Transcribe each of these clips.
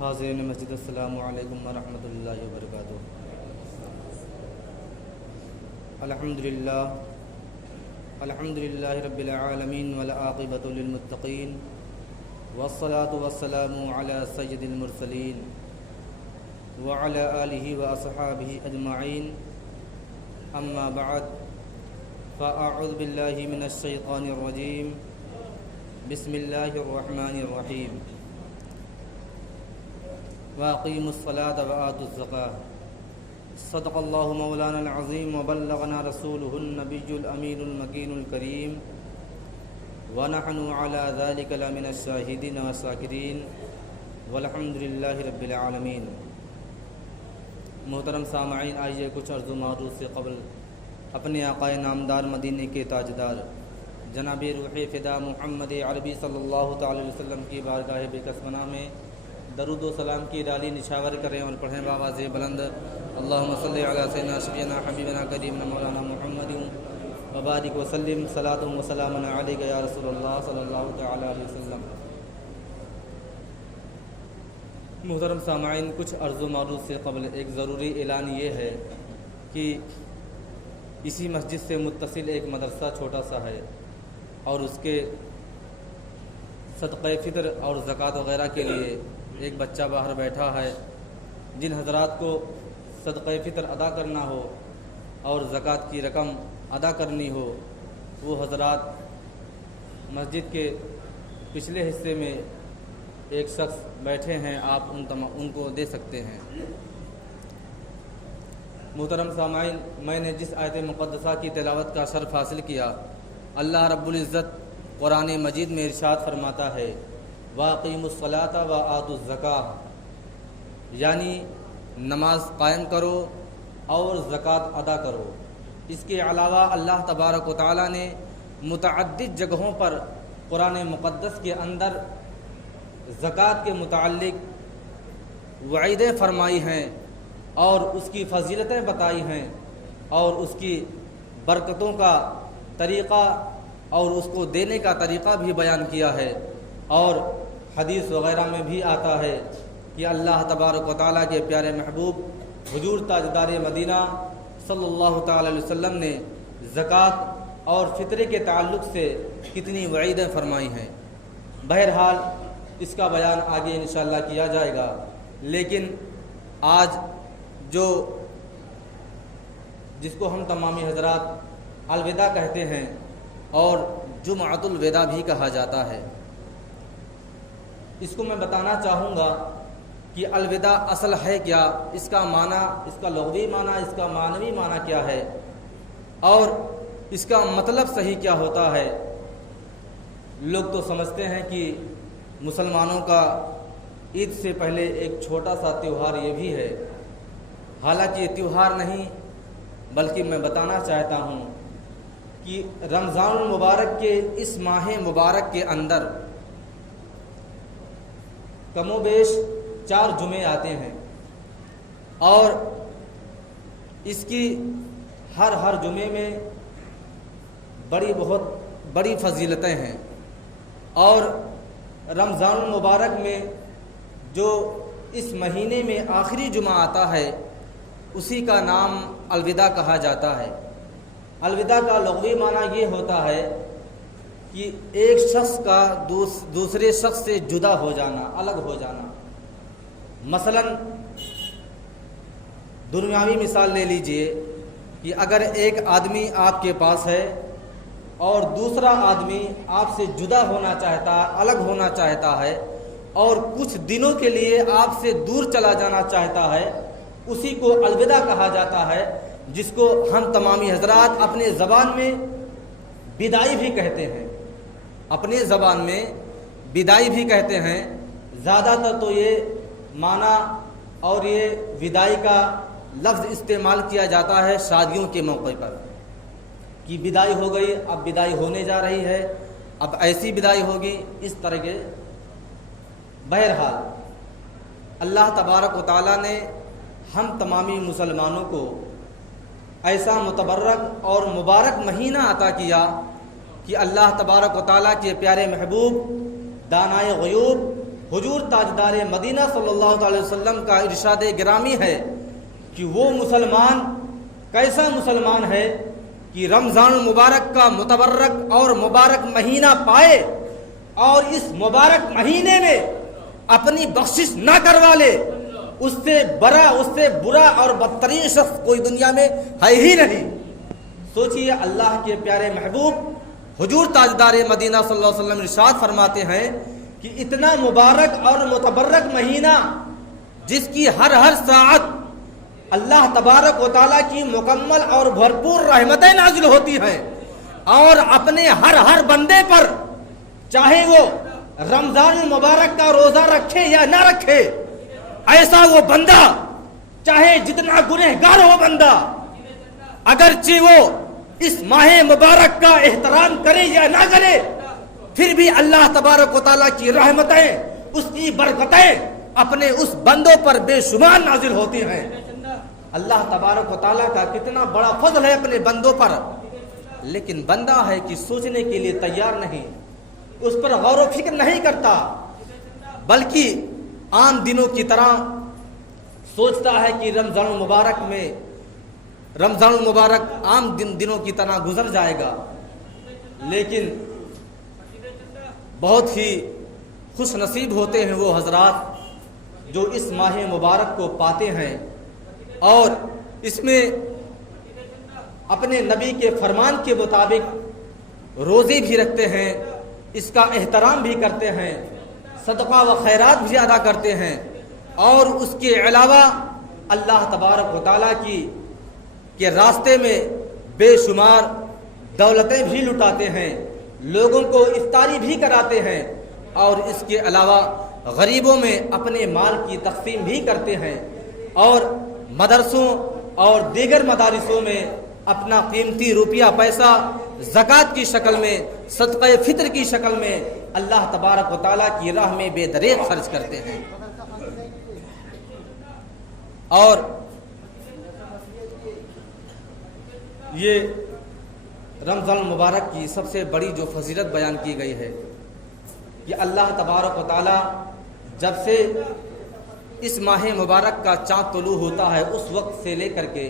حاضرین مسجد، السلام علیکم ورحمۃ اللہ وبرکاتہ۔ الحمدللہ رب العالمین والعاقبۃ للمتقین، والصلاة والسلام علی سید المرسلین وعلی آلہ واصحابہ اجمعین، اما بعد فاعوذ باللہ من الشیطان الرجیم، بسم اللہ الرحمن الرحیم۔ واقیموا الصلاة وآتوا الزکاة، صدق اللہ مولانا العظیم وبلغنا رسولہ النبی الامین المکین الکریم، ونحن علی ذلک لمن الشاہدین والشاکرین، والحمد للہ رب العالمین۔ محترم سامعین، آئیے کچھ عرض و معروض سے قبل اپنے آقائے نامدار مدینے کے تاجدار جناب روح فدا محمد عربی صلی اللہ تعالی علیہ وسلم کی بارگاہ بکسمنا میں درود و سلام کی ڈالی نشاور کریں اور پڑھیں بآواز بلند، اللہم صلی علی سیدنا شفیعنا حبیبنا کریمنا مولانا محمد وبارک وسلم، صلاۃ و سلام علیک یا رسول اللہ صلی اللہ تعالی علیہ وسلم۔ محترم سامعین، کچھ عرض و معروض سے قبل ایک ضروری اعلان یہ ہے کہ اسی مسجد سے متصل ایک مدرسہ چھوٹا سا ہے، اور اس کے صدقہ فطر اور زکوٰۃ وغیرہ کے لیے ایک بچہ باہر بیٹھا ہے۔ جن حضرات کو صدقہ فطر ادا کرنا ہو اور زکوٰۃ کی رقم ادا کرنی ہو، وہ حضرات مسجد کے پچھلے حصے میں ایک شخص بیٹھے ہیں، آپ ان کو دے سکتے ہیں۔ محترم سامعین، میں نے جس آیت مقدسہ کی تلاوت کا شرف حاصل کیا، اللہ رب العزت قرآن مجید میں ارشاد فرماتا ہے وَأَقِيمُوا الصَّلَاةَ وَآتُوا الزَّكَاةَ، یعنی نماز قائم کرو اور زکوٰۃ ادا کرو۔ اس کے علاوہ اللہ تبارک و تعالیٰ نے متعدد جگہوں پر قرآن مقدس کے اندر زکوٰۃ کے متعلق وعیدیں فرمائی ہیں اور اس کی فضیلتیں بتائی ہیں اور اس کی برکتوں کا طریقہ اور اس کو دینے کا طریقہ بھی بیان کیا ہے، اور حدیث وغیرہ میں بھی آتا ہے کہ اللہ تبارک و تعالیٰ کے پیارے محبوب حضور تاجدار مدینہ صلی اللہ تعالی علیہ وسلم نے زکوٰۃ اور فطرے کے تعلق سے کتنی وعیدیں فرمائی ہیں۔ بہرحال اس کا بیان آگے انشاءاللہ کیا جائے گا، لیکن آج جس کو ہم تمامی حضرات الوداع کہتے ہیں اور جمعۃ الوداع بھی کہا جاتا ہے، اس کو میں بتانا چاہوں گا کہ الوداع اصل ہے کیا، اس کا معنی، اس کا لغوی معنی، اس کا معنوی معنی کیا ہے، اور اس کا مطلب صحیح کیا ہوتا ہے۔ لوگ تو سمجھتے ہیں کہ مسلمانوں کا عید سے پہلے ایک چھوٹا سا تیوہار یہ بھی ہے، حالانکہ یہ تیوہار نہیں، بلکہ میں بتانا چاہتا ہوں کہ رمضان المبارک کے اس ماہ مبارک کے اندر کم و بیش 4 جمعے آتے ہیں، اور اس کی ہر جمعے میں بہت بڑی فضیلتیں ہیں، اور رمضان المبارک میں جو اس مہینے میں آخری جمعہ آتا ہے اسی کا نام الوداع کہا جاتا ہے۔ الوداع کا لغوی معنی یہ ہوتا ہے کہ ایک شخص کا دوسرے شخص سے جدا ہو جانا، الگ ہو جانا۔ مثلا دنیاوی مثال لے لیجئے کہ اگر ایک آدمی آپ کے پاس ہے اور دوسرا آدمی آپ سے جدا ہونا چاہتا ہے، الگ ہونا چاہتا ہے، اور کچھ دنوں کے لیے آپ سے دور چلا جانا چاہتا ہے، اسی کو الوداع کہا جاتا ہے، جس کو ہم تمامی حضرات اپنے زبان میں بدائی بھی کہتے ہیں، اپنے زبان میں بدائی بھی کہتے ہیں۔ زیادہ تر تو یہ معنی اور یہ ودائی کا لفظ استعمال کیا جاتا ہے شادیوں کے موقع پر، کہ بدائی ہو گئی، اب بدائی ہونے جا رہی ہے، اب ایسی بدائی ہوگی، اس طرح کے۔ بہرحال اللہ تبارک و تعالیٰ نے ہم تمامی مسلمانوں کو ایسا متبرک اور مبارک مہینہ عطا کیا کہ اللہ تبارک و تعالیٰ کے پیارے محبوب دانائے غیوب حضور تاجدار مدینہ صلی اللہ علیہ وسلم کا ارشاد گرامی ہے کہ وہ مسلمان کیسا مسلمان ہے کہ رمضان المبارک کا متبرک اور مبارک مہینہ پائے اور اس مبارک مہینے میں اپنی بخشش نہ کروا لے، اس سے برا اور بدترین شخص کوئی دنیا میں ہے ہی نہیں۔ سوچئے اللہ کے پیارے محبوب حضور تاجدار مدینہ صلی اللہ علیہ وسلم ارشاد فرماتے ہیں کہ اتنا مبارک اور متبرک مہینہ جس کی ہر ساعت اللہ تبارک و تعالیٰ کی مکمل اور بھرپور رحمتیں نازل ہوتی ہیں، اور اپنے ہر بندے پر چاہے وہ رمضان المبارک کا روزہ رکھے یا نہ رکھے، ایسا وہ بندہ چاہے جتنا گنہگار ہو بندہ، اگرچہ وہ اس ماہ مبارک کا احترام کرے یا نہ کرے، پھر بھی اللہ تبارک و تعالیٰ کی رحمتیں، اس کی برکتیں اپنے اس بندوں پر بے شمار نازل ہوتی ہیں۔ اللہ تبارک و تعالیٰ کا کتنا بڑا فضل ہے اپنے بندوں پر، لیکن بندہ ہے کہ سوچنے کے لیے تیار نہیں، اس پر غور و فکر نہیں کرتا، بلکہ عام دنوں کی طرح سوچتا ہے کہ رمضان المبارک عام دنوں کی طرح گزر جائے گا، لیکن بہت ہی خوش نصیب ہوتے ہیں وہ حضرات جو اس ماہ مبارک کو پاتے ہیں اور اس میں اپنے نبی کے فرمان کے مطابق روزے بھی رکھتے ہیں، اس کا احترام بھی کرتے ہیں، صدقہ و خیرات بھی ادا کرتے ہیں، اور اس کے علاوہ اللہ تبارک و تعالیٰ کے راستے میں بے شمار دولتیں بھی لٹاتے ہیں، لوگوں کو افطاری بھی کراتے ہیں، اور اس کے علاوہ غریبوں میں اپنے مال کی تقسیم بھی کرتے ہیں، اور مدرسوں اور دیگر مدارسوں میں اپنا قیمتی روپیہ پیسہ زکوٰۃ کی شکل میں، صدقہ فطر کی شکل میں اللہ تبارک و تعالیٰ کی راہ میں بے دریغ خرچ کرتے ہیں۔ اور یہ رمضان المبارک کی سب سے بڑی جو فضیلت بیان کی گئی ہے کہ اللہ تبارک و تعالیٰ جب سے اس ماہ مبارک کا چاند طلوع ہوتا ہے اس وقت سے لے کر کے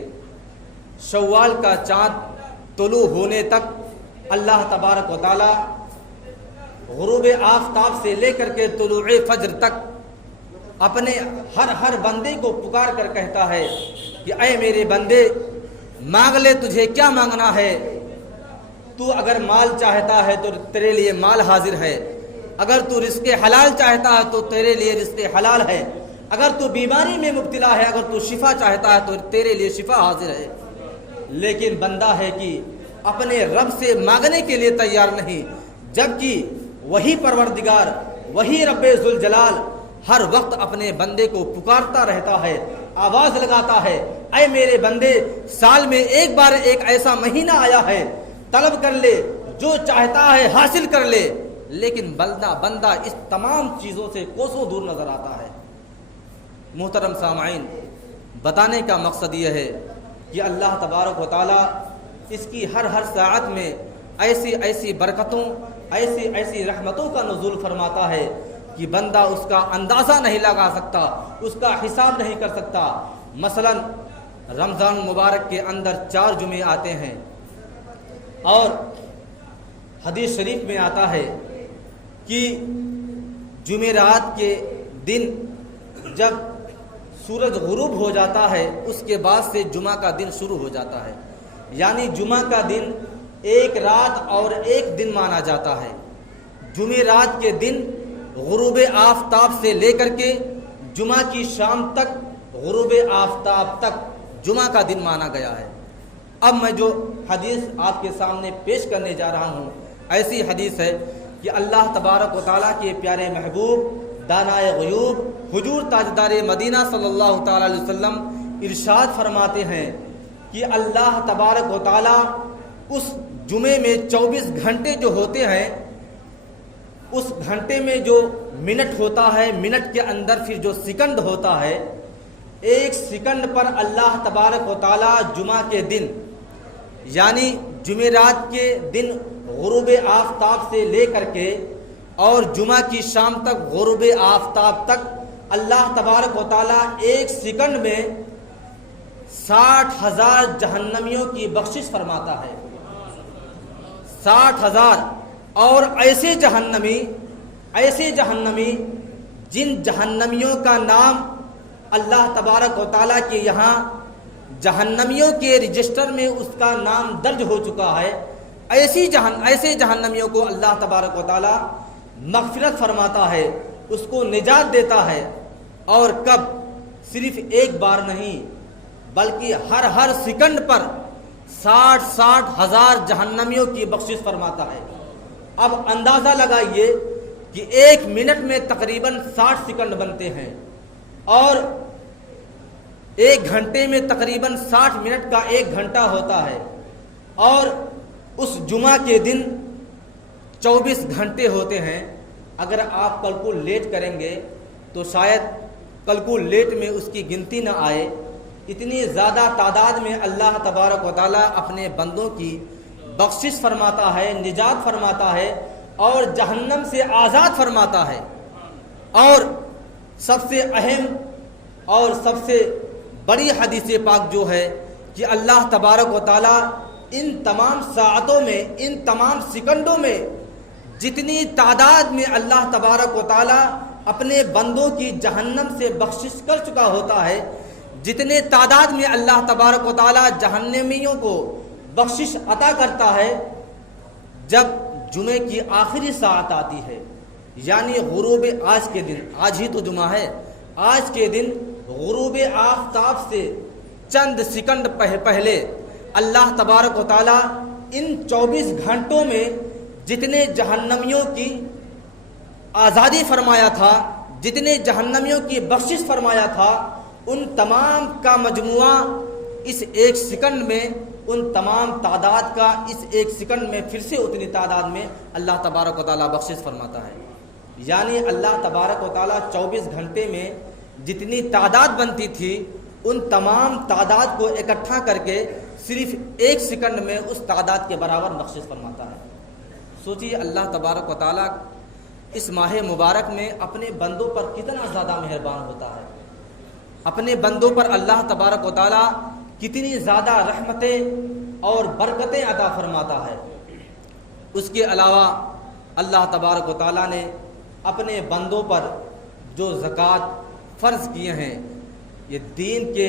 شوال کا چاند طلوع ہونے تک اللہ تبارک و تعالیٰ غروب آفتاب سے لے کر کے طلوع فجر تک اپنے ہر بندے کو پکار کر کہتا ہے کہ اے میرے بندے، مانگ لے، تجھے کیا مانگنا ہے؟ تو اگر مال چاہتا ہے تو تیرے لیے مال حاضر ہے، اگر تو رزق حلال چاہتا ہے تو تیرے لیے رزق حلال ہے، اگر تو بیماری میں مبتلا ہے، اگر تو شفا چاہتا ہے تو تیرے لیے شفا حاضر ہے۔ لیکن بندہ ہے کہ اپنے رب سے مانگنے کے لیے تیار نہیں، جبکہ وہی پروردگار، وہی رب ذوالجلال ہر وقت اپنے بندے کو پکارتا رہتا ہے، آواز لگاتا ہے، اے میرے بندے، سال میں ایک بار ایک ایسا مہینہ آیا ہے، طلب کر لے، جو چاہتا ہے حاصل کر لے۔ لیکن بندہ اس تمام چیزوں سے کوسوں دور نظر آتا ہے۔ محترم سامعین، بتانے کا مقصد یہ ہے کہ اللہ تبارک و تعالیٰ اس کی ہر ساعت میں ایسی برکتوں، ایسی رحمتوں کا نزول فرماتا ہے کہ بندہ اس کا اندازہ نہیں لگا سکتا، اس کا حساب نہیں کر سکتا۔ مثلا رمضان مبارک کے اندر 4 جمعے آتے ہیں، اور حدیث شریف میں آتا ہے کہ جمعرات کے دن جب سورج غروب ہو جاتا ہے اس کے بعد سے جمعہ کا دن شروع ہو جاتا ہے، یعنی جمعہ کا دن ایک رات اور ایک دن مانا جاتا ہے۔ جمعرات کے دن غروب آفتاب سے لے کر کے جمعہ کی شام تک، غروب آفتاب تک جمعہ کا دن مانا گیا ہے۔ اب میں جو حدیث آپ کے سامنے پیش کرنے جا رہا ہوں، ایسی حدیث ہے کہ اللہ تبارک و تعالیٰ کے پیارے محبوب دانائے غیوب حضور تاجدار مدینہ صلی اللہ تعالیٰ علیہ وسلم ارشاد فرماتے ہیں کہ اللہ تبارک و تعالیٰ اس جمعے میں 24 گھنٹے جو ہوتے ہیں، اس گھنٹے میں جو منٹ ہوتا ہے، منٹ کے اندر پھر جو سیکنڈ ہوتا ہے، ایک سیکنڈ پر اللہ تبارک و تعالیٰ جمعہ کے دن یعنی جمعرات کے دن غروب آفتاب سے لے کر کے اور جمعہ کی شام تک غروب آفتاب تک اللہ تبارک و تعالیٰ ایک سیکنڈ میں 60,000 جہنمیوں کی بخشش فرماتا ہے. 60,000. اور ایسے جہنمی جن جہنمیوں کا نام اللہ تبارک و تعالیٰ کے یہاں جہنمیوں کے رجسٹر میں اس کا نام درج ہو چکا ہے، ایسے جہنمیوں کو اللہ تبارک و تعالیٰ مغفرت فرماتا ہے، اس کو نجات دیتا ہے. اور کب؟ صرف ایک بار نہیں بلکہ ہر سیکنڈ پر 60,000 جہنمیوں کی بخشش فرماتا ہے. اب اندازہ لگائیے کہ ایک منٹ میں تقریباً 60 سیکنڈ بنتے ہیں اور ایک گھنٹے میں تقریباً 60 منٹ کا ایک گھنٹہ ہوتا ہے، اور اس جمعہ کے دن 24 گھنٹے ہوتے ہیں. اگر آپ کیلکولیٹ کریں گے تو شاید کیلکولیٹ میں اس کی گنتی نہ آئے. اتنی زیادہ تعداد میں اللہ تبارک و تعالیٰ اپنے بندوں کی بخشش فرماتا ہے، نجات فرماتا ہے اور جہنم سے آزاد فرماتا ہے. اور سب سے اہم اور سب سے بڑی حدیث پاک جو ہے کہ اللہ تبارک و تعالیٰ ان تمام ساعتوں میں، ان تمام سیکنڈوں میں جتنی تعداد میں اللہ تبارک و تعالیٰ اپنے بندوں کی جہنم سے بخشش کر چکا ہوتا ہے، جتنے تعداد میں اللہ تبارک و تعالیٰ جہنمیوں کو بخشش عطا کرتا ہے، جب جمعے کی آخری ساعت آتی ہے یعنی غروب آج کے دن، آج ہی تو جمعہ ہے، آج کے دن غروب آفتاب سے چند سیکنڈ پہلے اللہ تبارک و تعالیٰ ان 24 گھنٹوں میں جتنے جہنمیوں کی آزادی فرمایا تھا، جتنے جہنمیوں کی بخشش فرمایا تھا، ان تمام کا مجموعہ اس ایک سیکنڈ میں، ان تمام تعداد کا اس ایک سیکنڈ میں پھر سے اتنی تعداد میں اللہ تبارک و تعالیٰ بخشش فرماتا ہے. یعنی اللہ تبارک و تعالیٰ 24 گھنٹے میں جتنی تعداد بنتی تھی ان تمام تعداد کو اکٹھا کر کے صرف ایک سیکنڈ میں اس تعداد کے برابر بخشش فرماتا ہے. سوچیے اللہ تبارک و تعالیٰ اس ماہ مبارک میں اپنے بندوں پر کتنا زیادہ مہربان ہوتا ہے، اپنے بندوں پر اللہ تبارک و تعالیٰ کتنی زیادہ رحمتیں اور برکتیں عطا فرماتا ہے. اس کے علاوہ اللہ تبارک و تعالیٰ نے اپنے بندوں پر جو زکوٰۃ فرض کیے ہیں، یہ دین کے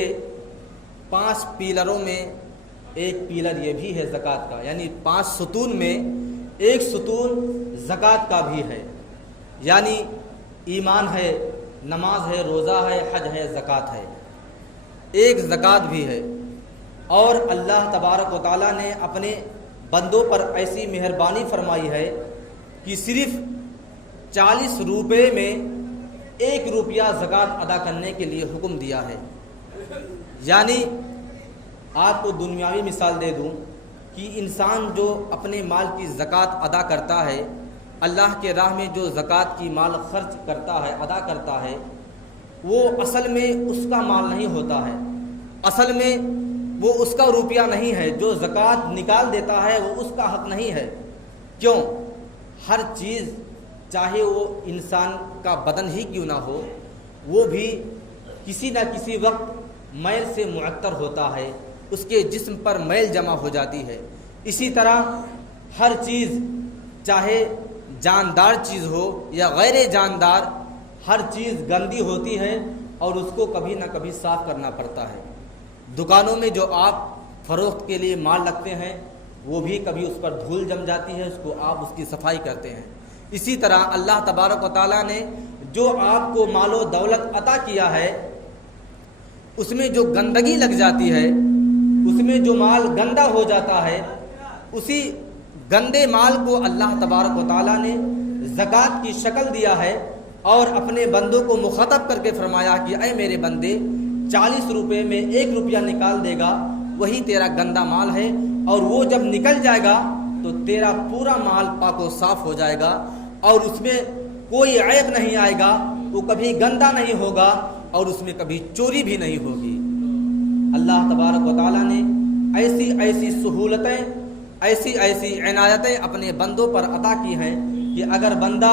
5 پیلروں میں ایک پیلر یہ بھی ہے زکوٰۃ کا، یعنی 5 ستون میں ایک ستون زکوٰۃ کا بھی ہے. یعنی ایمان ہے، نماز ہے، روزہ ہے، حج ہے، زکوٰۃ ہے، ایک زکوٰۃ بھی ہے. اور اللہ تبارک و تعالیٰ نے اپنے بندوں پر ایسی مہربانی فرمائی ہے کہ صرف 40 روپے میں 1 روپیہ زکوٰۃ ادا کرنے کے لیے حکم دیا ہے. یعنی آپ کو دنیاوی مثال دے دوں کہ انسان جو اپنے مال کی زکوٰۃ ادا کرتا ہے، اللہ کے راہ میں جو زکوٰۃ کی مال خرچ کرتا ہے، ادا کرتا ہے، وہ اصل میں اس کا مال نہیں ہوتا ہے، اصل میں وہ اس کا روپیہ نہیں ہے. جو زکوٰۃ نکال دیتا ہے وہ اس کا حق نہیں ہے. کیوں؟ ہر چیز چاہے وہ انسان کا بدن ہی کیوں نہ ہو، وہ بھی کسی نہ کسی وقت میل سے معطر ہوتا ہے، اس کے جسم پر میل جمع ہو جاتی ہے. اسی طرح ہر چیز چاہے جاندار چیز ہو یا غیر جاندار، ہر چیز گندی ہوتی ہے اور اس کو کبھی نہ کبھی صاف کرنا پڑتا ہے. دکانوں میں جو آپ فروخت کے لیے مال رکھتے ہیں وہ بھی کبھی اس پر دھول جم جاتی ہے، اس کو آپ اس کی صفائی کرتے ہیں. اسی طرح اللہ تبارک و تعالیٰ نے جو آپ کو مال و دولت عطا کیا ہے، اس میں جو گندگی لگ جاتی ہے، اس میں جو مال گندا ہو جاتا ہے، اسی گندے مال کو اللہ تبارک و تعالیٰ نے زکوٰۃ کی شکل دیا ہے اور اپنے بندوں کو مخاطب کر کے فرمایا کہ اے میرے بندے، 40 روپے میں 1 روپیہ نکال دے گا وہی تیرا گندا مال ہے، اور وہ جب نکل جائے گا تو تیرا پورا مال پاک و صاف ہو جائے گا اور اس میں کوئی عیب نہیں آئے گا، وہ کبھی گندا نہیں ہوگا اور اس میں کبھی چوری بھی نہیں ہوگی. اللہ تبارک و تعالیٰ نے ایسی ایسی سہولتیں، ایسی ایسی عنایتیں اپنے بندوں پر عطا کی ہیں کہ اگر بندہ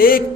1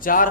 4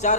4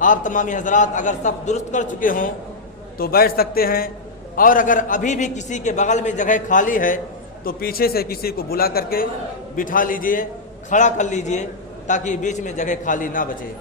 آپ تمامی حضرات اگر صف درست کر چکے ہوں تو بیٹھ سکتے ہیں، اور اگر ابھی بھی کسی کے بغل میں جگہ خالی ہے تو پیچھے سے کسی کو بلا کر کے بٹھا لیجئے، کھڑا کر لیجئے تاکہ بیچ میں جگہ خالی نہ بچے۔